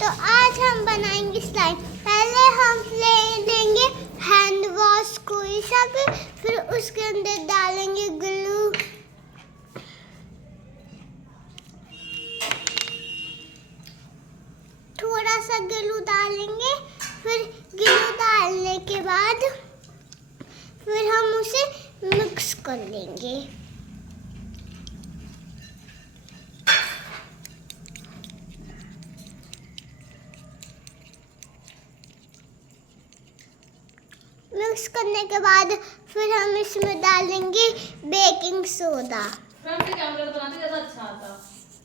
तो आज हम बनाएंगे स्लाइम। पहले हम ले लेंगे हैंड वॉश कोई सा भी, फिर उसके अंदर डालेंगे ग्लू, थोड़ा सा ग्लू डालेंगे। फिर ग्लू डालने के बाद फिर हम उसे मिक्स कर लेंगे। मिक्स करने के बाद फिर हम इसमें डालेंगे बेकिंग सोडा। फ्रंट से कैमरा बनाते ज्यादा अच्छा आता।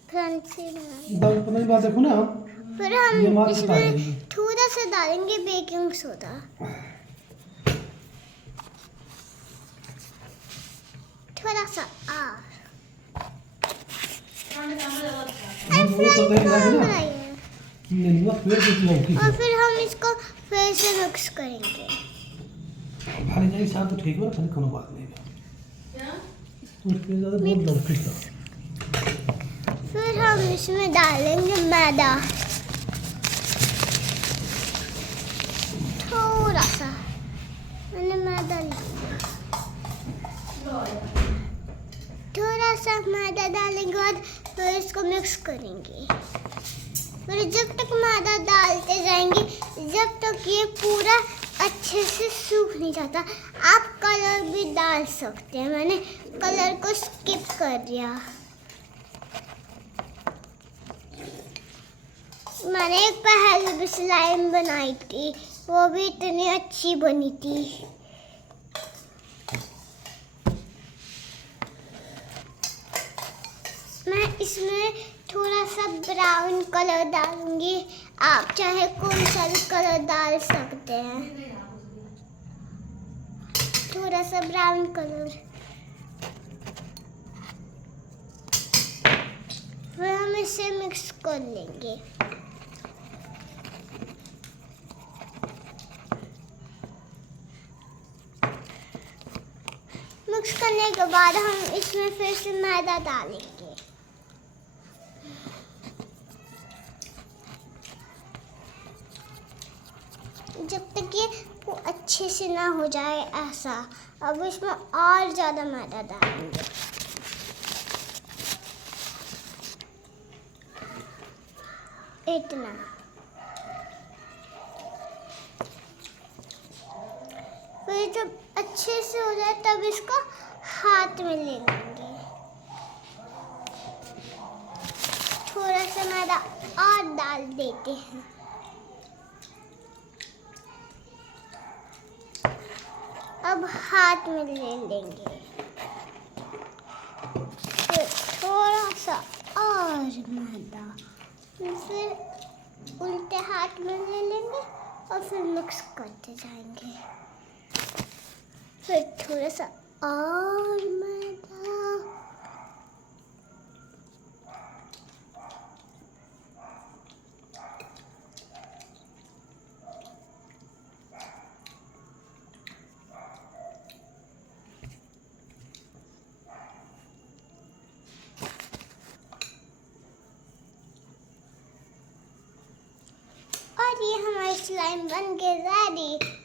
फ्रंट से अपनी बात देखो ना। फिर हम इसमें थोड़ा सा डालेंगे बेकिंग सोडा, थोड़ा सा फ्रंट कैमरा ज्यादा अच्छा आता। और फिर हम इसको फिर से मिक्स करेंगे। खाली जाए साथ तो ठीक हो, खाली कोनो बात नहीं है। क्या? उसके ज़्यादा बहुत दम फिट था। फिर हम इसमें डालेंगे मैदा, थोड़ा सा। मैंने मैदा लिया, थोड़ा सा मैदा डालने के बाद फिर इसको मिक्स करेंगे। फिर जब तक मैदा डालते जाएंगे जब तक ये पूरा अच्छे से सूख नहीं जाता। आप कलर भी डाल सकते हैं, मैंने कलर को स्किप कर दिया। मैंने पहले भी स्लाइम बनाई थी, वो भी इतनी अच्छी बनी थी। मैं इसमें थोड़ा सा ब्राउन कलर डालूंगी, आप चाहे कौन सा भी कलर डाल सकते हैं। थोड़ा सा ब्राउन कलर, फिर हम इसे मिक्स कर लेंगे। मिक्स करने के बाद हम इसमें फिर से मैदा डालेंगे। जब तक ये अच्छे से ना हो जाए ऐसा। अब इसमें और ज़्यादा मैदा डालेंगे। इतना। फिर जब अच्छे से हो जाए तब इसको हाथ में ले लेंगे। थोड़ा सा मैदा और डाल देते हैं। अब हाथ में ले लेंगे, फिर थोड़ा सा और मैदा, फिर उल्टे हाथ में ले लेंगे और फिर मिक्स करते जाएंगे। फिर थोड़ा सा और मैदा, और ये हमारी स्लाइम बन के रेडी।